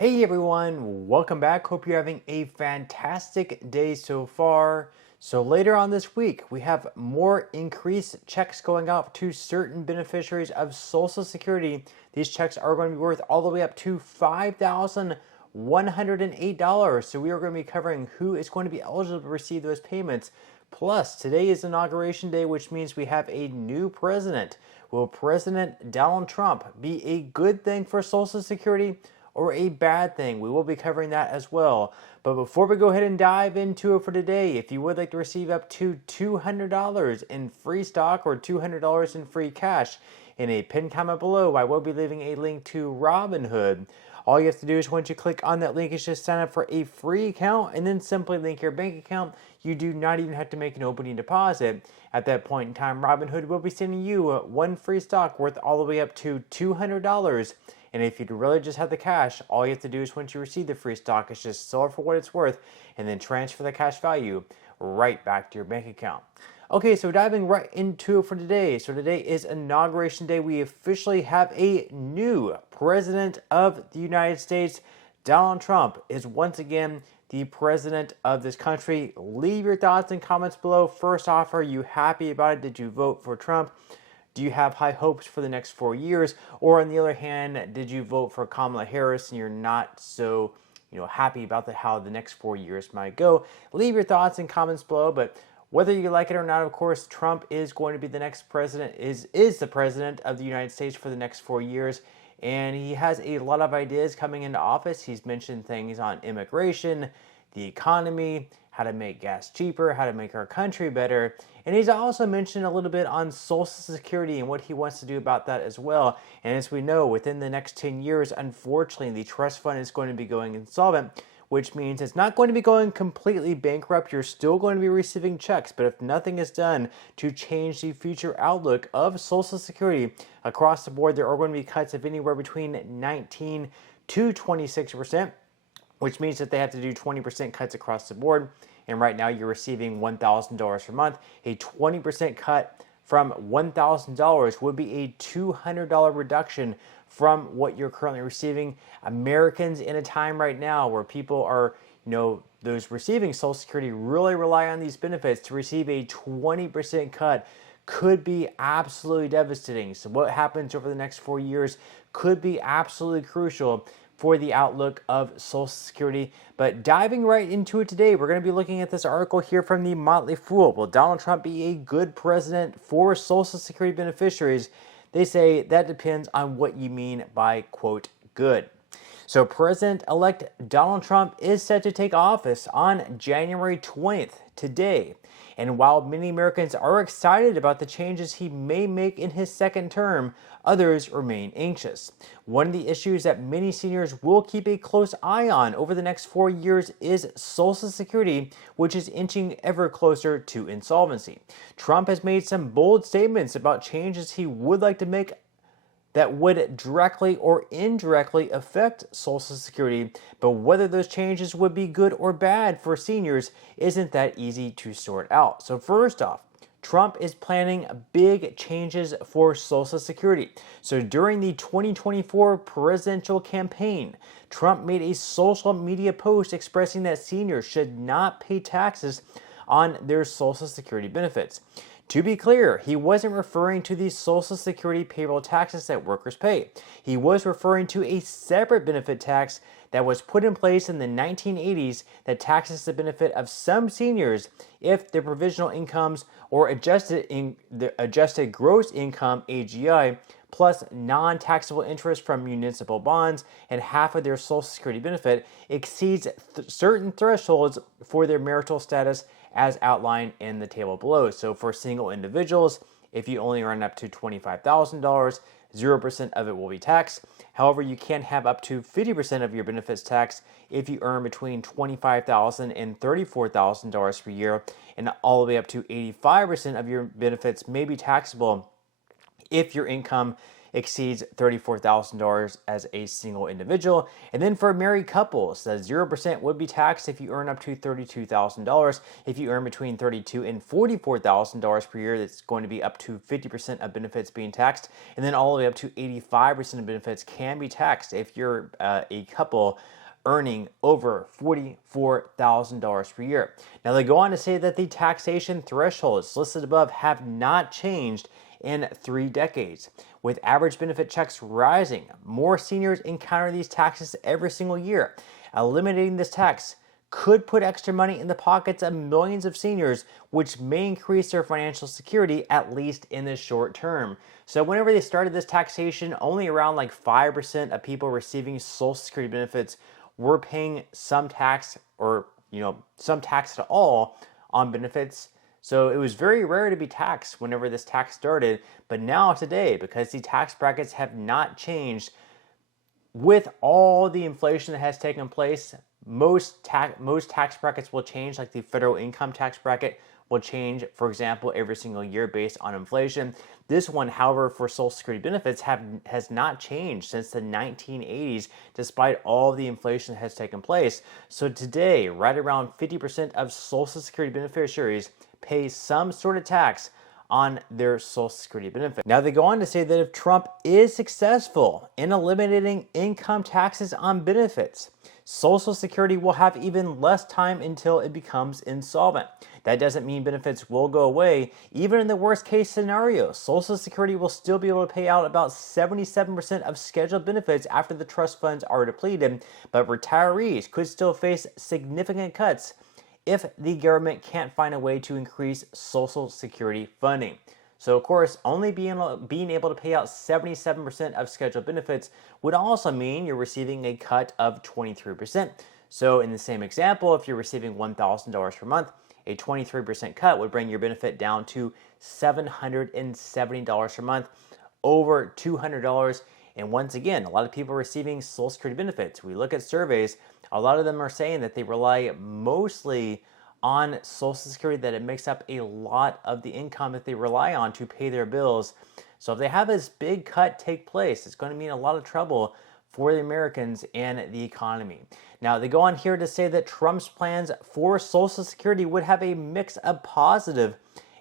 Hey everyone, welcome back. Hope you're having a fantastic day so far. So later on this week, we have more increased checks going out to certain beneficiaries of Social Security. These checks are going to be worth all the way up to $5,108. So we are going to be covering who is going to be eligible to receive those payments. Plus, today is Inauguration Day, which means we have a new president. Will President Donald Trump be a good thing for Social Security or a bad thing? We will be covering that as well. But before we go ahead and dive into it for today, if you would like to receive up to $200 in free stock or $200 in free cash, in a pinned comment below, I will be leaving a link to Robinhood. All you have to do is once you click on that link is just sign up for a free account and then simply link your bank account. You do not even have to make an opening deposit. At that point in time, Robinhood will be sending you one free stock worth all the way up to $200. And if you'd really just have the cash, all you have to do is once you receive the free stock is just sell it for what it's worth and then transfer the cash value right back to your bank account. Okay, so diving right into it for today. So today is Inauguration Day. We officially have a new president of the United States. Donald Trump is once again the president of this country. Leave your thoughts and comments below. First off, are you happy about it? Did you vote for Trump? Do you have high hopes for the next 4 years? Or on the other hand, did you vote for Kamala Harris and you're not so happy about how the next 4 years might go? Leave your thoughts and comments below. But whether you like it or not, of course, Trump is going to be the next president, is the president of the United States for the next 4 years. And he has a lot of ideas coming into office. He's mentioned things on immigration, the economy, how to make gas cheaper, how to make our country better. And he's also mentioned a little bit on Social Security and what he wants to do about that as well. And as we know, within the next 10 years, unfortunately, the trust fund is going to be going insolvent, which means it's not going to be going completely bankrupt. You're still going to be receiving checks, but if nothing is done to change the future outlook of Social Security across the board, there are going to be cuts of anywhere between 19 to 26%, which means that they have to do 20% cuts across the board. And right now you're receiving $1,000 per month. A 20% cut from $1,000 would be a $200 reduction from what you're currently receiving. Americans in a time right now where people are, those receiving Social Security really rely on these benefits. To receive a 20% cut could be absolutely devastating. So what happens over the next 4 years could be absolutely crucial for the outlook of Social Security. But diving right into it today, we're going to be looking at this article here from the Motley Fool. Will Donald Trump be a good president for Social Security beneficiaries? They say that depends on what you mean by, quote, good. So President-elect Donald Trump is set to take office on January 20th, today. And while many Americans are excited about the changes he may make in his second term, others remain anxious. One of the issues that many seniors will keep a close eye on over the next 4 years is Social Security, which is inching ever closer to insolvency. Trump has made some bold statements about changes he would like to make that would directly or indirectly affect Social Security, but whether those changes would be good or bad for seniors isn't that easy to sort out. So first off, Trump is planning big changes for Social Security. So during the 2024 presidential campaign, Trump made a social media post expressing that seniors should not pay taxes on their Social Security benefits. To be clear, he wasn't referring to the Social Security payroll taxes that workers pay. He was referring to a separate benefit tax that was put in place in the 1980s that taxes the benefit of some seniors if their provisional incomes or adjusted gross income (AGI) plus non-taxable interest from municipal bonds and half of their Social Security benefit exceeds certain thresholds for their marital status as outlined in the table below. So for single individuals, if you only earn up to $25,000, 0% of it will be taxed. However, you can have up to 50% of your benefits taxed if you earn between $25,000 and $34,000 per year, and all the way up to 85% of your benefits may be taxable if your income exceeds $34,000 as a single individual. And then for married couples, the 0% would be taxed if you earn up to $32,000. If you earn between $32,000 and $44,000 per year, that's going to be up to 50% of benefits being taxed. And then all the way up to 85% of benefits can be taxed if you're a couple earning over $44,000 per year. Now they go on to say that the taxation thresholds listed above have not changed in 3 decades. With average benefit checks rising, more seniors encounter these taxes every single year. Eliminating this tax could put extra money in the pockets of millions of seniors, which may increase their financial security, at least in the short term. So whenever they started this taxation, only around like 5% of people receiving Social Security benefits were paying some tax, or some tax at all on benefits. So it was very rare to be taxed whenever this tax started. But now today, because the tax brackets have not changed, with all the inflation that has taken place, most tax brackets will change, like the federal income tax bracket will change, for example, every single year based on inflation. This one, however, for Social Security benefits has not changed since the 1980s, despite all the inflation that has taken place. So today, right around 50% of Social Security beneficiaries pay some sort of tax on their Social Security benefit. Now they go on to say that if Trump is successful in eliminating income taxes on benefits, Social Security will have even less time until it becomes insolvent. That doesn't mean benefits will go away. Even in the worst case scenario, Social Security will still be able to pay out about 77% of scheduled benefits after the trust funds are depleted, but retirees could still face significant cuts if the government can't find a way to increase Social Security funding. So of course, only being able to pay out 77% of scheduled benefits would also mean you're receiving a cut of 23%. So in the same example, if you're receiving $1,000 per month, a 23% cut would bring your benefit down to $770 per month, over $200. And once again, a lot of people are receiving Social Security benefits. We look at surveys, a lot of them are saying that they rely mostly on Social Security, that it makes up a lot of the income that they rely on to pay their bills. So if they have this big cut take place, it's going to mean a lot of trouble for the Americans and the economy. Now, they go on here to say that Trump's plans for Social Security would have a mix of positive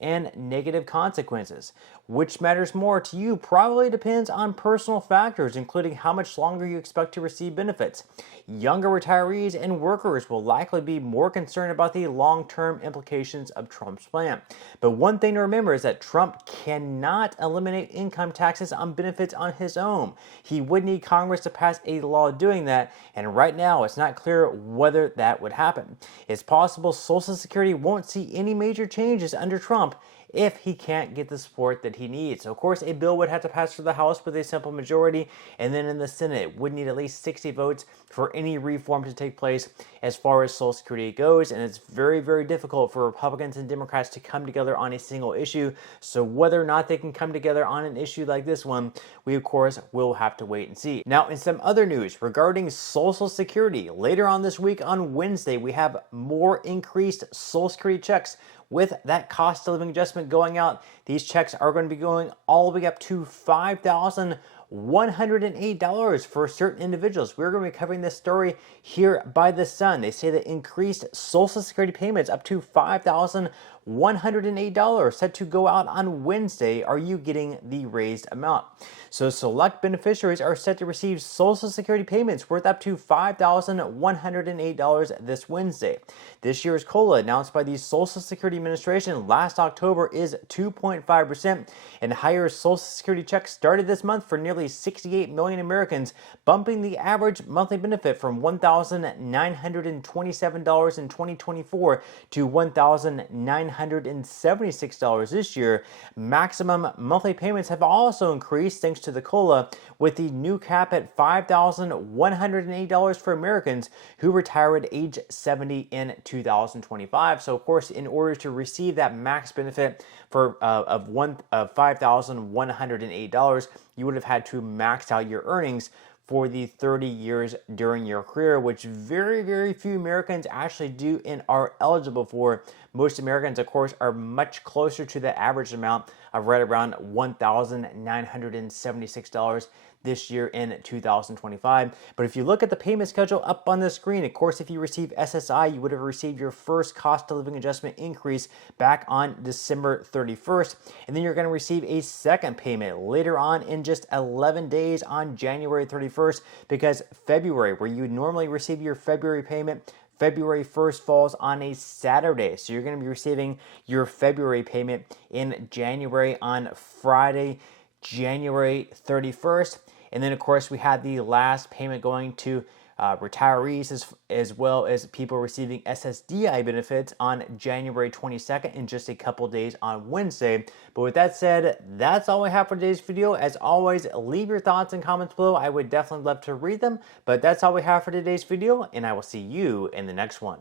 and negative consequences. Which matters more to you probably depends on personal factors, including how much longer you expect to receive benefits. Younger retirees and workers will likely be more concerned about the long-term implications of Trump's plan. But one thing to remember is that Trump cannot eliminate income taxes on benefits on his own. He would need Congress to pass a law doing that, and right now it's not clear whether that would happen. It's possible Social Security won't see any major changes under Trump if he can't get the support that he needs. So of course, a bill would have to pass through the House with a simple majority, and then in the Senate, it would need at least 60 votes for any reform to take place as far as Social Security goes, and it's very, very difficult for Republicans and Democrats to come together on a single issue. So whether or not they can come together on an issue like this one, we of course will have to wait and see. Now, in some other news regarding Social Security, later on this week on Wednesday, we have more increased Social Security checks. With that cost of living adjustment going out, these checks are going to be going all the way up to $5,108 for certain individuals. We're going to be covering this story here by The Sun. They say that increased Social Security payments up to $5,108 set to go out on Wednesday. Are you getting the raised amount? So select beneficiaries are set to receive Social Security payments worth up to $5,108 this Wednesday. This year's COLA announced by the Social Security Administration last October is 2.5%, and higher Social Security checks started this month for nearly 68 million Americans, bumping the average monthly benefit from $1,927 in 2024 to $1,976 this year. Maximum monthly payments have also increased thanks to the COLA, with the new cap at $5,108 for Americans who retire at age 70 in 2025. So, of course, in order to receive that max benefit of $5,108, you would have had to max out your earnings for the 30 years during your career, which very, very few Americans actually do and are eligible for. Most Americans, of course, are much closer to the average amount of right around $1,976 this year in 2025. But if you look at the payment schedule up on the screen, of course, if you receive SSI, you would have received your first cost of living adjustment increase back on December 31st. And then you're going to receive a second payment later on in just 11 days on January 31st, because February, where you would normally receive your February payment, February 1st falls on a Saturday. So you're going to be receiving your February payment in January on Friday, January 31st. And then, of course, we had the last payment going to retirees as well as people receiving SSDI benefits on January 22nd in just a couple days on Wednesday. But with that said, that's all we have for today's video. As always, leave your thoughts and comments below. I would definitely love to read them. But that's all we have for today's video, and I will see you in the next one.